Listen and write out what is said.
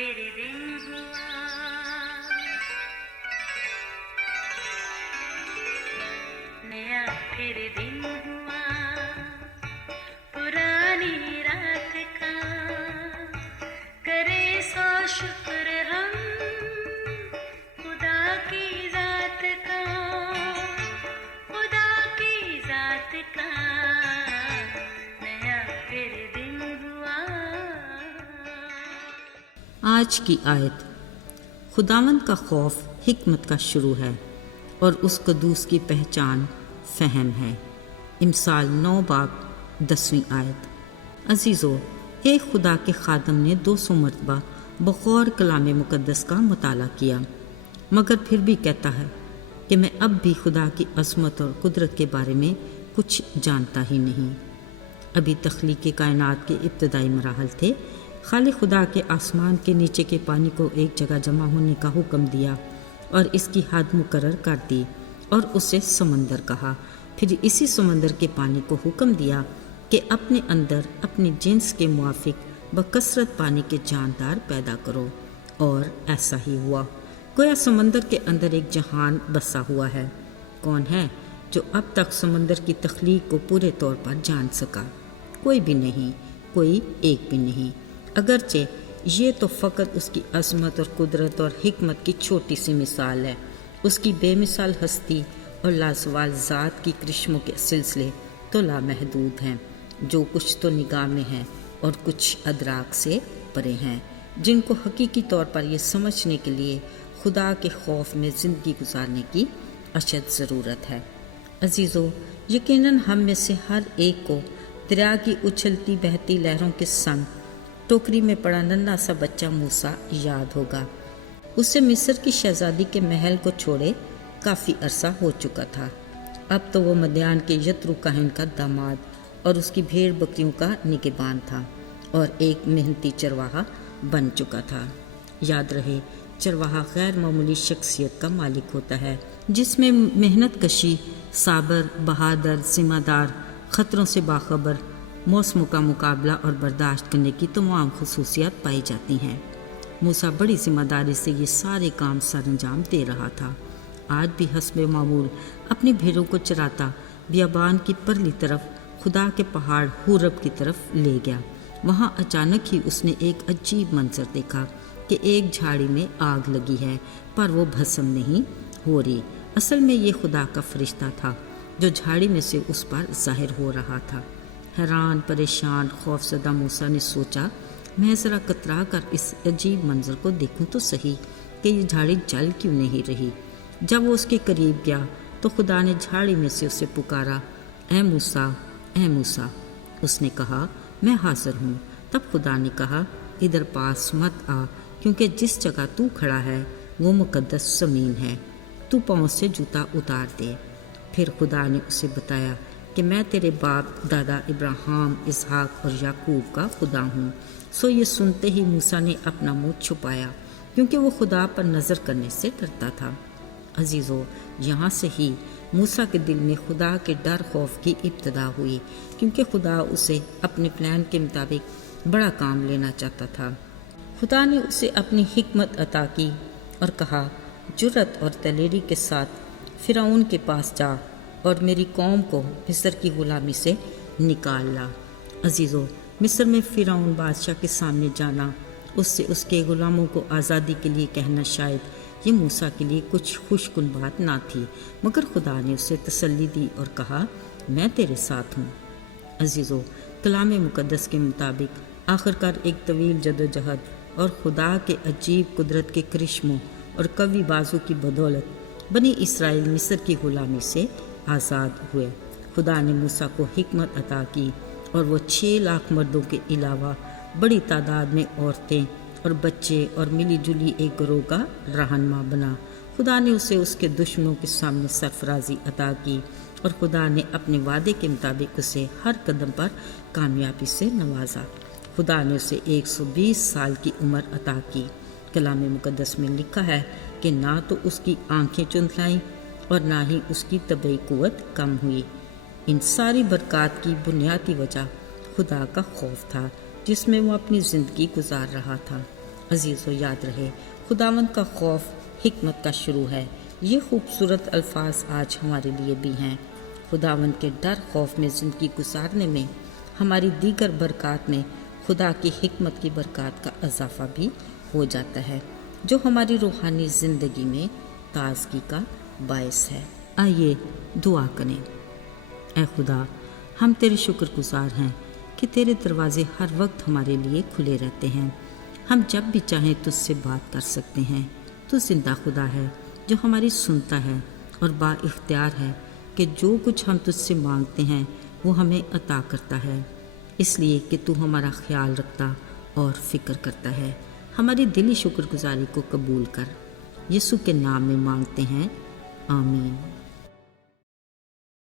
پھر دن ہوا، نیا پھر دن ہوا، پرانی رات کا کرے سو شکر ہم خدا کی ذات کا، خدا کی ذات کا نیا پھر دن ہوا۔ آج کی آیت، خداوند کا خوف حکمت کا شروع ہے اور اس قدوس کی پہچان فہم ہے۔ امثال 9 باب 10ویں آیت۔ عزیزو، ایک خدا کے خادم نے 200 مرتبہ بغور کلام مقدس کا مطالعہ کیا، مگر پھر بھی کہتا ہے کہ میں اب بھی خدا کی عظمت اور قدرت کے بارے میں کچھ جانتا ہی نہیں۔ ابھی تخلیق کائنات کے ابتدائی مراحل تھے۔ خالق خدا کے آسمان کے نیچے کے پانی کو ایک جگہ جمع ہونے کا حکم دیا اور اس کی حد مقرر کر دی اور اسے سمندر کہا۔ پھر اسی سمندر کے پانی کو حکم دیا کہ اپنے اندر اپنی جنس کے موافق بکثرت پانی کے جاندار پیدا کرو، اور ایسا ہی ہوا۔ گویا سمندر کے اندر ایک جہان بسا ہوا ہے۔ کون ہے جو اب تک سمندر کی تخلیق کو پورے طور پر جان سکا؟ کوئی بھی نہیں، کوئی ایک بھی نہیں، اگرچہ یہ تو فقط اس کی عظمت اور قدرت اور حکمت کی چھوٹی سی مثال ہے۔ اس کی بے مثال ہستی اور لازوال ذات کی کرشموں کے سلسلے تو لامحدود ہیں، جو کچھ تو نگاہ میں ہیں اور کچھ ادراک سے پرے ہیں، جن کو حقیقی طور پر یہ سمجھنے کے لیے خدا کے خوف میں زندگی گزارنے کی اشد ضرورت ہے۔ عزیزو، یقیناً ہم میں سے ہر ایک کو دریا کی اچھلتی بہتی لہروں کے سنگ ٹوکری میں پڑا ننھا سا بچہ موسیٰ یاد ہوگا۔ اسے مصر کی شہزادی کے محل کو چھوڑے کافی عرصہ ہو چکا تھا۔ اب تو وہ مدیان کے یترو کاہن کا داماد اور اس کی بھیڑ بکریوں کا نگہبان تھا اور ایک محنتی چرواہا بن چکا تھا۔ یاد رہے، چرواہا غیر معمولی شخصیت کا مالک ہوتا ہے، جس میں محنت کشی، صابر، بہادر، ذمہ دار، خطروں سے باخبر، موسموں کا مقابلہ اور برداشت کرنے کی تمام خصوصیات پائی جاتی ہیں۔ موسیٰ بڑی ذمہ داری سے یہ سارے کام سر انجام دے رہا تھا۔ آج بھی حسب معمول اپنی بھیڑوں کو چراتا بیابان کی پرلی طرف خدا کے پہاڑ حورب کی طرف لے گیا۔ وہاں اچانک ہی اس نے ایک عجیب منظر دیکھا کہ ایک جھاڑی میں آگ لگی ہے، پر وہ بھسم نہیں ہو رہی۔ اصل میں یہ خدا کا فرشتہ تھا جو جھاڑی میں سے اس پر ظاہر ہو رہا تھا۔ حیران، پریشان، خوفزدہ موسیٰ نے سوچا، میں ذرا کترا کر اس عجیب منظر کو دیکھوں تو صحیح کہ یہ جھاڑی جل کیوں نہیں رہی۔ جب وہ اس کے قریب گیا تو خدا نے جھاڑی میں سے اسے پکارا، اے موسیٰ، اے موسیٰ۔ اس نے کہا، میں حاضر ہوں۔ تب خدا نے کہا، ادھر پاس مت آ، کیونکہ جس جگہ تو کھڑا ہے وہ مقدس زمین ہے، تو پاؤں سے جوتا اتار دے۔ پھر خدا نے اسے بتایا کہ میں تیرے باپ دادا ابراہیم، اسحاق اور یعقوب کا خدا ہوں۔ سو یہ سنتے ہی موسیٰ نے اپنا منہ چھپایا، کیونکہ وہ خدا پر نظر کرنے سے ڈرتا تھا۔ عزیزو، یہاں سے ہی موسیٰ کے دل میں خدا کے ڈر خوف کی ابتدا ہوئی، کیونکہ خدا اسے اپنے پلان کے مطابق بڑا کام لینا چاہتا تھا۔ خدا نے اسے اپنی حکمت عطا کی اور کہا، جرأت اور دلیری کے ساتھ فرعون کے پاس جا اور میری قوم کو مصر کی غلامی سے نکال لا۔ عزیزو، مصر میں فرعون بادشاہ کے سامنے جانا، اس سے اس کے غلاموں کو آزادی کے لیے کہنا، شاید یہ موسیٰ کے لیے کچھ خوشکن بات نہ تھی، مگر خدا نے اسے تسلی دی اور کہا، میں تیرے ساتھ ہوں۔ عزیزو، کلام مقدس کے مطابق آخرکار ایک طویل جدوجہد اور خدا کے عجیب قدرت کے کرشموں اور قوی بازو کی بدولت بنی اسرائیل مصر کی غلامی سے آزاد ہوئے۔ خدا نے موسیٰ کو حکمت عطا کی اور وہ 6 لاکھ مردوں کے علاوہ بڑی تعداد میں عورتیں اور بچے اور ملی جلی ایک گروہ کا رہنما بنا۔ خدا نے اسے اس کے دشمنوں کے سامنے سرفرازی عطا کی اور خدا نے اپنے وعدے کے مطابق اسے ہر قدم پر کامیابی سے نوازا۔ خدا نے اسے 120 سال کی عمر عطا کی۔ کلام مقدس میں لکھا ہے کہ نہ تو اس کی آنکھیں چندلائیں اور نہ ہی اس کی طبعی قوت کم ہوئی۔ ان ساری برکات کی بنیادی وجہ خدا کا خوف تھا، جس میں وہ اپنی زندگی گزار رہا تھا۔ عزیزو یاد رہے خداوند کا خوف حکمت کا شروع ہے۔ یہ خوبصورت الفاظ آج ہمارے لیے بھی ہیں۔ خداوند کے ڈر خوف میں زندگی گزارنے میں ہماری دیگر برکات میں خدا کی حکمت کی برکات کا اضافہ بھی ہو جاتا ہے، جو ہماری روحانی زندگی میں تازگی کا باعث ہے۔ آئیے دعا کریں۔ اے خدا، ہم تیرے شکر گزار ہیں کہ تیرے دروازے ہر وقت ہمارے لیے کھلے رہتے ہیں۔ ہم جب بھی چاہیں تجھ سے بات کر سکتے ہیں۔ تو زندہ خدا ہے جو ہماری سنتا ہے اور با اختیار ہے کہ جو کچھ ہم تجھ سے مانگتے ہیں وہ ہمیں عطا کرتا ہے، اس لیے کہ تو ہمارا خیال رکھتا اور فکر کرتا ہے۔ ہماری دلی شکر گزاری کو قبول کر۔ یسوع کے نام میں مانگتے ہیں، آمین۔